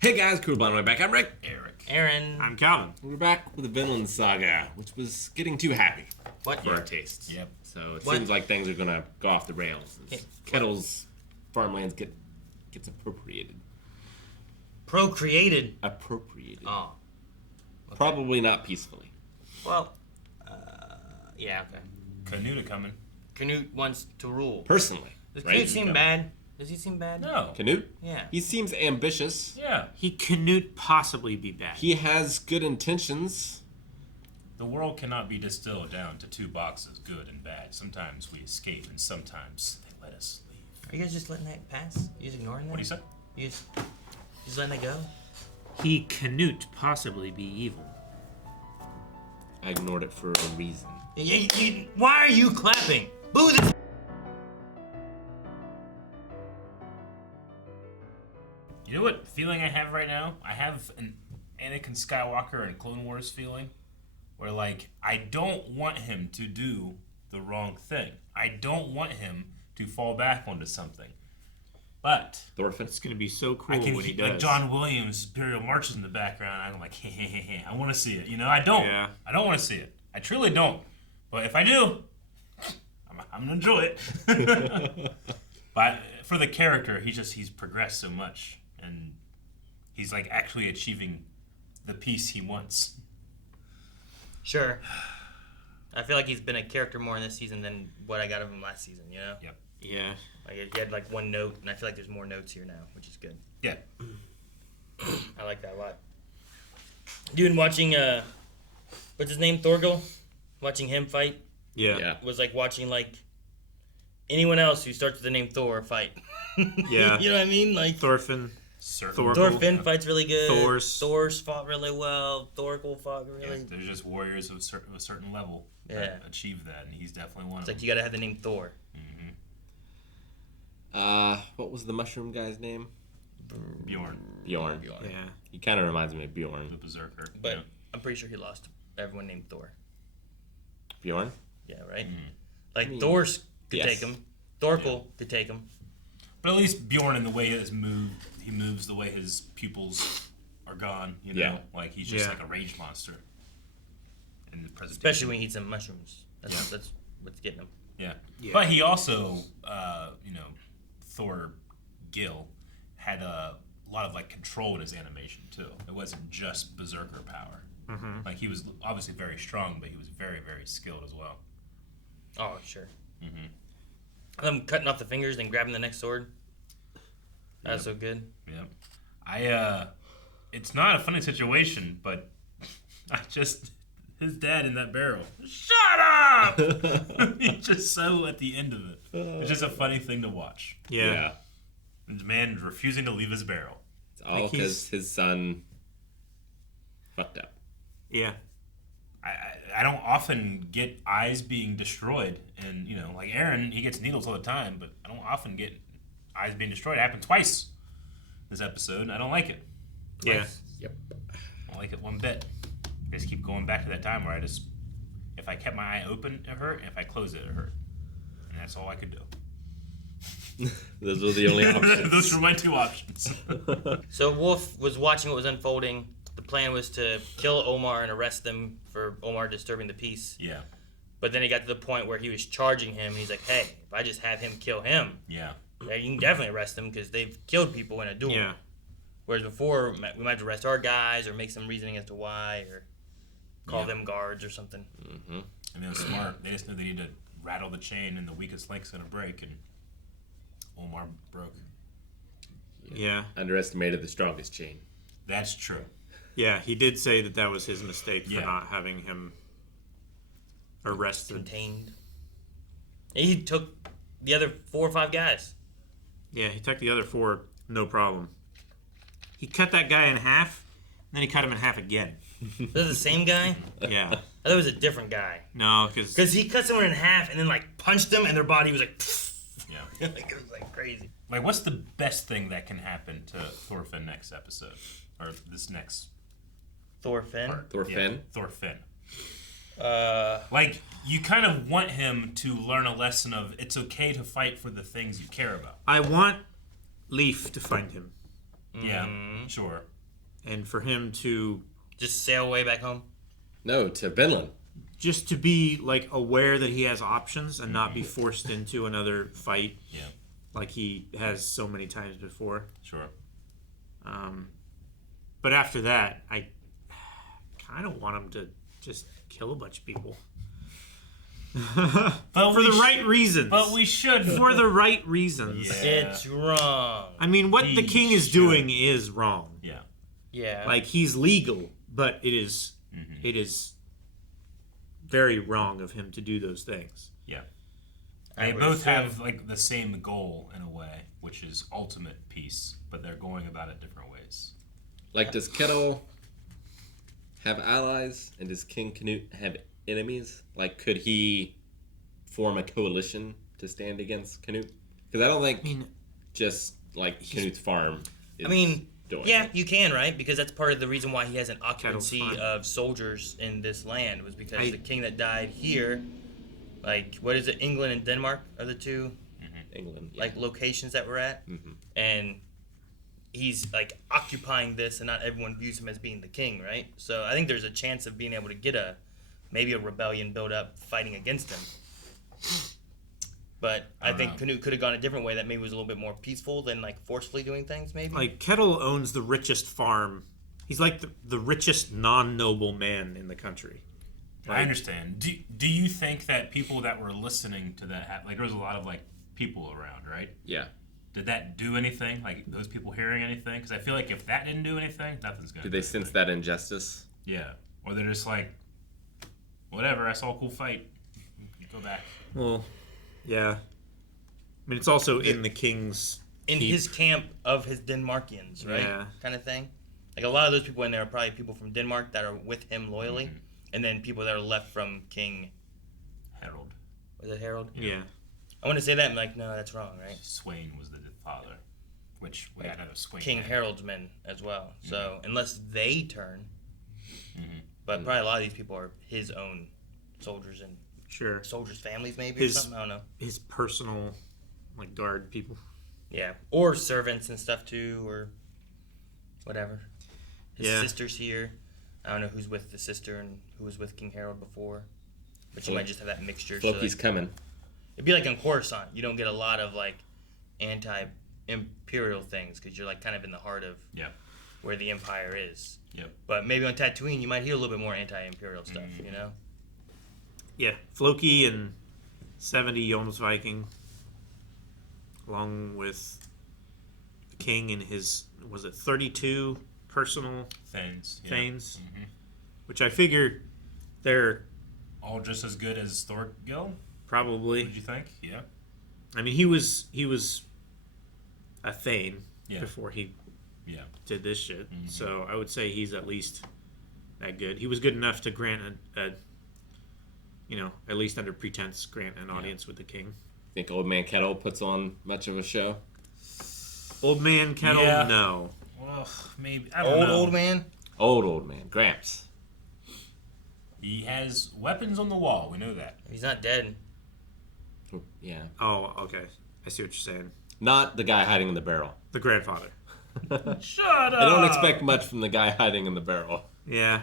Hey guys, cool by the way back. I'm Rick. Eric. Aaron. I'm Calvin. We're back with the Vinland Saga, which was getting too happy What? for our tastes. Yep. So it What? seems like things are gonna go off the rails. As Ketil's farmlands gets appropriated. Procreated. Appropriated. Oh. Probably not peacefully. Well, yeah, okay. Canute coming. Canute wants to rule. Personally. Does right? Canute seem bad? Does he seem bad? No. Canute? Yeah. He seems ambitious. Yeah. He Canute possibly be bad. He has good intentions. The world cannot be distilled down to two boxes, good and bad. Sometimes we escape, and sometimes they let us leave. Are you guys just letting that pass? You just ignoring that? What do you say? You just letting that go? He Canute possibly be evil. I ignored it for a reason. Why are you clapping? Boo this! You know what feeling I have right now? I have an Anakin Skywalker and Clone Wars feeling, where like I don't want him to do the wrong thing. I don't want him to fall back onto something. But Thorfinn. It's gonna be so cool I can when he hear does. like John Williams' Imperial Marches in the background. I'm like, hey, I want to see it. You know, I don't. Yeah. I don't want to see it. I truly don't. But if I do, I'm gonna enjoy it. But for the character, he's progressed so much, and he's like actually achieving the peace he wants. Sure. I feel like he's been a character more in this season than what I got of him last season, you know? Yep. Yeah. Like, he had like one note, and I feel like there's more notes here now, which is good. Yeah. I like that a lot. Dude, watching, what's his name, Thorgil? Watching him fight Yeah. was like watching, like, anyone else who starts with the name Thor fight. Yeah. You know what I mean? Like, Thorfinn. Certainly. Thorfinn fights really good. Thor's fought really well. Thorgil fought really. Yeah, there's just warriors of a certain level that achieve that, and he's definitely one It's of like them. you gotta have the name Thor. What was the mushroom guy's name? Bjorn, Bjorn. Yeah. He kind of reminds me of Bjorn. the berserker. But yeah. I'm pretty sure he lost everyone named Thor. Bjorn? Yeah, right? Like, mean, Thor's could yes. take him. Thorkel could take him. But at least Bjorn, in the way he moves the way his pupils are gone. You know, Yeah. like he's just Yeah. like a rage monster. In the presentation, Especially when he eats some mushrooms. That's, Yeah. that's what's getting him. yeah. Yeah. But he also, Thorgil had a lot of like control in his animation too. It wasn't just berserker power. Mm-hmm. Like he was obviously very strong, but he was very, very skilled as well. Oh, sure. Them cutting off the fingers and grabbing the next sword. That's so good. Yeah. It's not a funny situation, but his dad in that barrel. Shut up! He's just so at the end of it. It's just a funny thing to watch. Yeah. And the man refusing to leave his barrel. It's all because his son fucked up. Yeah. I don't often get eyes being destroyed, and like Aaron, he gets needles all the time, but I don't often get eyes being destroyed. It happened twice this episode, and I don't like it. Yeah. Yep. I don't like it one bit. I just keep going back to that time where if I kept my eye open, it hurt, and if I closed it, it hurt, and that's all I could do. Those were the only options. Those were my two options. So Wolf was watching what was unfolding. The plan was to kill Omar and arrest them for Omar disturbing the peace. Yeah. But then it got to the point where he was charging him, and he's like, hey, if I just have him kill him, Yeah. yeah, you can definitely arrest them because they've killed people in a duel. Yeah. Whereas before, we might have to arrest our guys or make some reasoning as to why or call them guards or something. Mm-hmm. And they were smart. They just knew they need to rattle the chain, and the weakest link's gonna break, and Omar broke. Yeah. Underestimated the strongest chain. That's true. Yeah. He did say that was his mistake for Yeah. not having him arrested. Contained. And he took the other 4 or 5 guys. Yeah. He took the other 4, no problem. He cut that guy in half, and then he cut him in half again. This is the same guy? Yeah. I thought it was a different guy. No, because Because he cut someone in half and then, like, punched them, and their body was like, Yeah. like, it was, like, crazy. Like, what's the best thing that can happen to Thorfinn next episode? Or this next Thorfinn? part? Thorfinn? Yeah, Thorfinn. Uh, Like, you kind of want him to learn a lesson of it's okay to fight for the things you care about. I want Leaf to find him. Yeah, sure. And for him to Just sail away back home. No, to Vinland. just to be like aware that he has options and not be forced into another fight Yeah, like he has so many times before. sure. But after that, I kind of want him to just kill a bunch of people. But For the right reasons. But we should. For the right reasons. Yeah. It's wrong. I mean, what the He king is should. doing is wrong. Yeah. Yeah. Like, he's legal, but it is very wrong of him to do those things. Yeah. I They would both assume- have like the same goal in a way, which is ultimate peace, but they're going about it different ways. Like, does Ketil have allies, and does King Canute have enemies? Like, could he form a coalition to stand against Canute? Because I don't think just like Canute's farm is doing yeah, it. you can, right? Because that's part of the reason why he has an occupancy fine. of soldiers in this land was because I- the king that died here, like, what is it? England and Denmark are the two England. Yeah. like locations that we're at, Mhm. and he's like occupying this, and not everyone views him as being the king, right? So I think there's a chance of being able to get maybe a rebellion build up fighting against him. But I think Canute could have gone a different way that maybe was a little bit more peaceful than like forcefully doing things, maybe. Like, Ketil owns the richest farm. He's like the richest non-noble man in the country. I understand. Do you think that people that were listening to that, like there was a lot of like people around, right? Yeah. Did that do anything? Like those people hearing anything? Because I feel like if that didn't do anything, nothing's gonna. Did they sense that injustice? Yeah. Or they're just like, whatever. I saw a cool fight. Go back. Well, yeah. I mean, it's also in the king's in keep. his camp of his Denmarkians, right? Yeah. Kind of thing. Like a lot of those people in there are probably people from Denmark that are with him loyally, and then people that are left from King. Harold. Was it Harold? Yeah. I want to say that, and like, no, that's wrong, right? Swain was the father, which we had a Swain. King name. Harold's men as well. So unless they turn, but probably a lot of these people are his own soldiers and Sure. soldiers' families, maybe His- or something. I don't know. His personal, like, guard people. Yeah, or servants and stuff too, or whatever. His Yeah. sister's here. I don't know who's with the sister and who was with King Harold before, but you Well, might just have that mixture. Floki's So like, coming. it'd be like in Coruscant. You don't get a lot of like anti-imperial things because you're like kind of in the heart of Yep. where the empire is. Yep. But maybe on Tatooine, you might hear a little bit more anti-imperial stuff. You know. Yeah. Floki and 70 Jomsviking, along with the king and his, was it 32 personal Thanes. Yeah. thanes? Which I figure they're All just as good as Thorgil. probably. Would you think? Yeah. I mean, he was a thane Yeah. before he Yeah. did this shit. So I would say he's at least that good. He was good enough to grant a at least under pretense, grant an audience with the king. Think Old Man Ketil puts on much of a show? Old man Ketil, Yeah. no. Well, maybe. I don't know. Old man. Old man. Gramps. He has weapons on the wall. We know that. He's not dead. Yeah. Oh, okay. I see what you're saying. Not the guy hiding in the barrel. The grandfather. Shut up. I don't expect much from the guy hiding in the barrel. Yeah.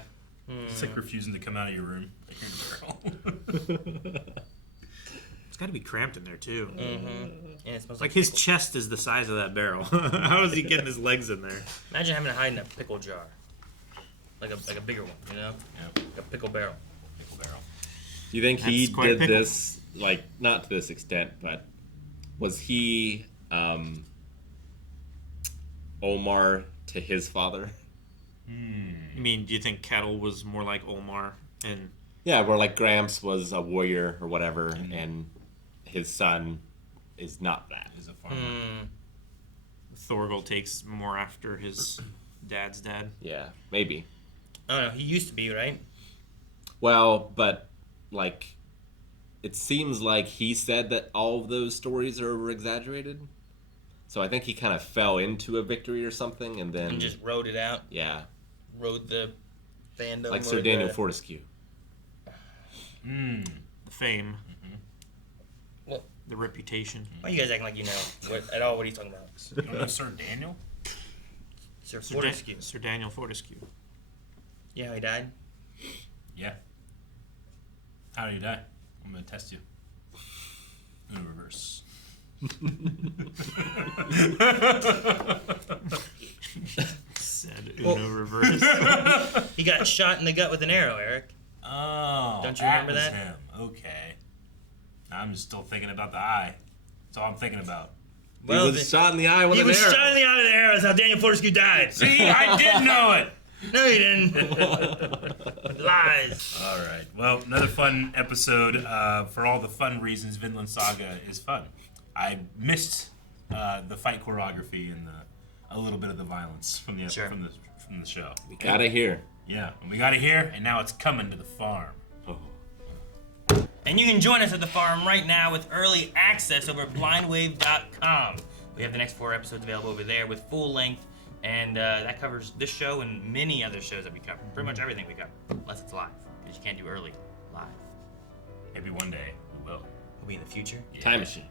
It's like refusing to come out of your room. Like you're in the barrel. It's got to be cramped in there, too. And it smells Like like his pickle. chest is the size of that barrel. How is he getting his legs in there? Imagine having to hide in a pickle jar, like a bigger one, you know, Yep. like a pickle barrel. Pickle barrel. Do you think he That's quite a did pickle. this, like, not to this extent, but was he Omar to his father? You mean, do you think Ketil was more like Olmar? And Yeah, where, like, Gramps was a warrior or whatever, and his son is not that. Is a farmer. Thorgil takes more after his dad's dad? Yeah, maybe. I don't know. He used to be, right? Well, but, like, it seems like he said that all of those stories are over-exaggerated. So I think he kind of fell into a victory or something, and then... And just rode it out, yeah, rode the fandom. like or Sir Daniel the- Fortesque. The fame. Well, The reputation. why are you guys acting like you know at all what he's talking about? You don't know Sir Daniel? Sir Fortesque. Sir Daniel Fortesque. Yeah, he died. Yeah. How did he die? I'm gonna test you. In reverse. Said Uno reverse. He got shot in the gut with an arrow, Eric. Oh, Don't you remember was that? him. Okay. I'm just still thinking about the eye. That's all I'm thinking about. He was shot in the eye with He an was arrow. shot in the eye with an arrow. That's how Daniel Fortesque died. See, I did know it. No, you didn't. Lies. All right. Well, another fun episode. For all the fun reasons, Vinland Saga is fun. I missed the fight choreography and a little bit of the violence from the Sure. from the show. We gotta hear. Yeah, and we got it here, and now it's coming to the farm. Oh. And you can join us at the farm right now with early access over at blindwave.com. We have the next 4 episodes available over there with full length, and that covers this show and many other shows that we cover. Pretty much everything we cover, unless it's live, because you can't do early live. Maybe one day we will. We'll be in the future. Time machine.